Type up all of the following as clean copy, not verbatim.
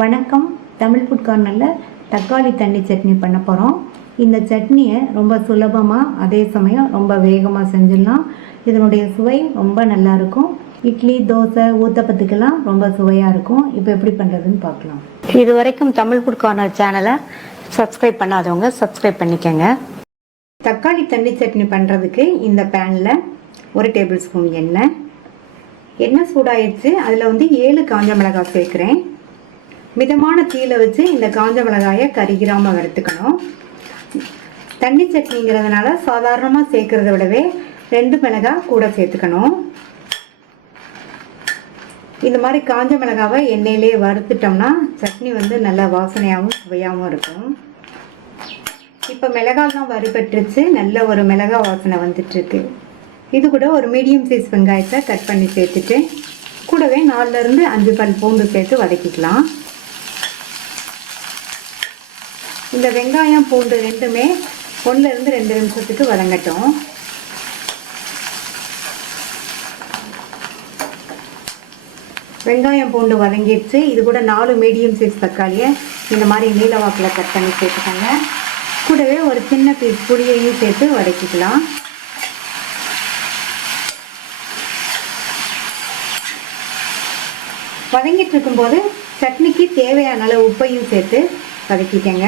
வணக்கம். தமிழ் ஃபுட் கார்னரில் தக்காளி தண்ணி சட்னி பண்ண போகிறோம். இந்த சட்னியை ரொம்ப சுலபமாக அதே சமயம் ரொம்ப வேகமாக செஞ்சிடலாம். இதனுடைய சுவை ரொம்ப நல்லாயிருக்கும். இட்லி, தோசை, ஊத்தப்பத்துக்கெல்லாம் ரொம்ப சுவையாக இருக்கும். இப்போ எப்படி பண்ணுறதுன்னு பார்க்கலாம். இது வரைக்கும் தமிழ் ஃபுட் கார்னர் சேனலை சப்ஸ்கிரைப் பண்ணாதவங்க சப்ஸ்கிரைப் பண்ணிக்கோங்க. தக்காளி தண்ணி சட்னி பண்ணுறதுக்கு இந்த பேனில் 1 டேபிள் ஸ்பூன் எண்ணெய் சூடாயிடுச்சு. அதில் 7 காஞ்ச மிளகாய் சேர்க்குறேன். மிதமான தீயில வச்சு இந்த காஞ்ச மிளகாயை கரிகிராம வறுத்துக்கணும். தண்ணி சட்னிங்கிறதுனால சாதாரணமாக சேர்க்கறத விடவே 2 மிளகாய் கூட சேர்த்துக்கணும். இந்த மாதிரி காஞ்ச மிளகாவை எண்ணெயிலே வறுத்துட்டோம்னா சட்னி நல்ல வாசனையாகவும் சுவையாகவும் இருக்கும். இப்போ மிளகாய்லாம் வறுபட்டுருச்சு. நல்ல ஒரு மிளகாய் வாசனை வந்துட்டுருக்கு. இது கூட ஒரு மீடியம் சைஸ் வெங்காயத்தை கட் பண்ணி சேர்த்துட்டு கூடவே 4லேருந்து 5 பல் பூண்டு சேர்த்து வதக்கிக்கலாம். இந்த வெங்காயம் பூண்டு ரெண்டுமே 1லேருந்து 2 நிமிஷத்துக்கு வதங்கட்டும். வெங்காயம் பூண்டு வதங்கிடுச்சு. இது கூட 4 மீடியம் சைஸ் தக்காளியை இந்த மாதிரி நீல வாக்கில் கட் பண்ணி சேர்த்துக்கோங்க. கூடவே ஒரு சின்ன பீஸ் புளியையும் சேர்த்து வதக்கிக்கலாம். வதங்கிட்டு இருக்கும்போது சட்னிக்கு தேவையான அளவு உப்பையும் சேர்த்து வதக்கிக்கங்க.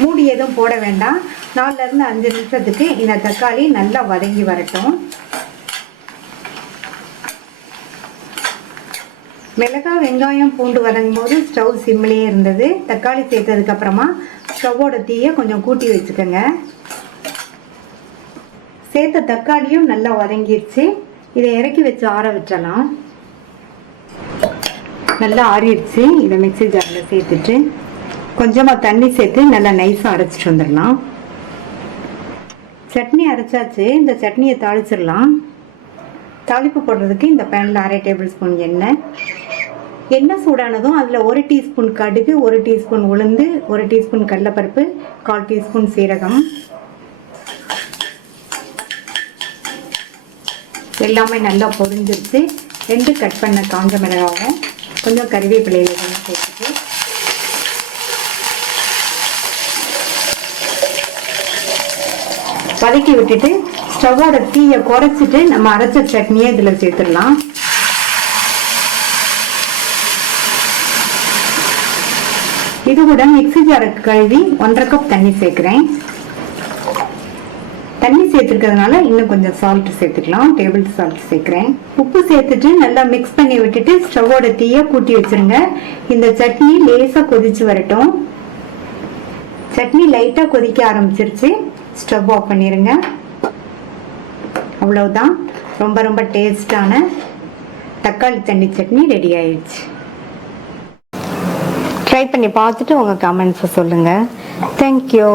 மூடி எதுவும் போட வேண்டாம். 4லேருந்து 5 நிமிஷத்துக்கு இந்த தக்காளி நல்லா வதங்கி வரட்டும். மிளகாய், வெங்காயம், பூண்டு வதங்கும் போது ஸ்டவ் சிம்மிலே இருந்தது. தக்காளி சேர்த்ததுக்கு அப்புறமா ஸ்டவ்வோட தீயை கொஞ்சம் கூட்டி வச்சுக்கோங்க. சேர்த்த தக்காளியும் நல்லா வதங்கிடுச்சு. இதை இறக்கி வச்சு ஆற விட்டுறலாம். நல்லா ஆறிடுச்சு. இதை மிக்ஸி ஜாரில் சேர்த்துட்டு கொஞ்சமாக தண்ணி சேர்த்து நல்லா நைஸாக அரைச்சிட்டு வந்துடலாம். சட்னி அரைச்சாச்சு. இந்த சட்னியை தாளிச்சிடலாம். தாளிப்பு போடுறதுக்கு இந்த பேனில் 1/2 டேபிள் ஸ்பூன் எண்ணெய் சூடானதும் அதில் 1 டீஸ்பூன் கடுகு, 1 டீஸ்பூன் உளுந்து, 1 டீஸ்பூன் கடலைப்பருப்பு, 1/4 டீஸ்பூன் சீரகம் எல்லாமே நல்லா பொரிஞ்சிருச்சு. 2 கட் பண்ண காஞ்ச மிளகாவும் கொஞ்சம் கறிவேப்பிலையில சேர்த்துட்டு வதக்கி விட்டுட்டு ஸ்டவ்வோட தீயை குறைச்சிட்டு நம்ம அரைச்ச சட்னியை இதில் சேர்த்துடலாம். இது கூட மிக்ஸி ஜாரை கழுவி 1/2 கப் தண்ணி சேர்க்குறேன். தண்ணி சேர்த்துக்கிறதுனால இன்னும் கொஞ்சம் சால்ட் சேர்த்துக்கலாம். டேபிள் சால்ட் சேர்க்குறேன். உப்பு சேர்த்துட்டு நல்லா மிக்ஸ் பண்ணி விட்டுட்டு ஸ்டவ்வோட தீயை கூட்டி வச்சிருங்க. இந்த சட்னி லேசாக கொதிச்சு வரட்டும். சட்னி லைட்டாக கொதிக்க ஆரம்பிச்சிருச்சு. ஸ்டவ் ஆஃப் பண்ணிடுங்க. அவ்வளவுதான். ரொம்ப ரொம்ப டேஸ்டான தக்காளி தண்ணி சட்னி ரெடி ஆயிடுச்சு. ட்ரை பண்ணி பார்த்துட்டு உங்கள் கமெண்ட்ஸை சொல்லுங்கள். தேங்க்யூ.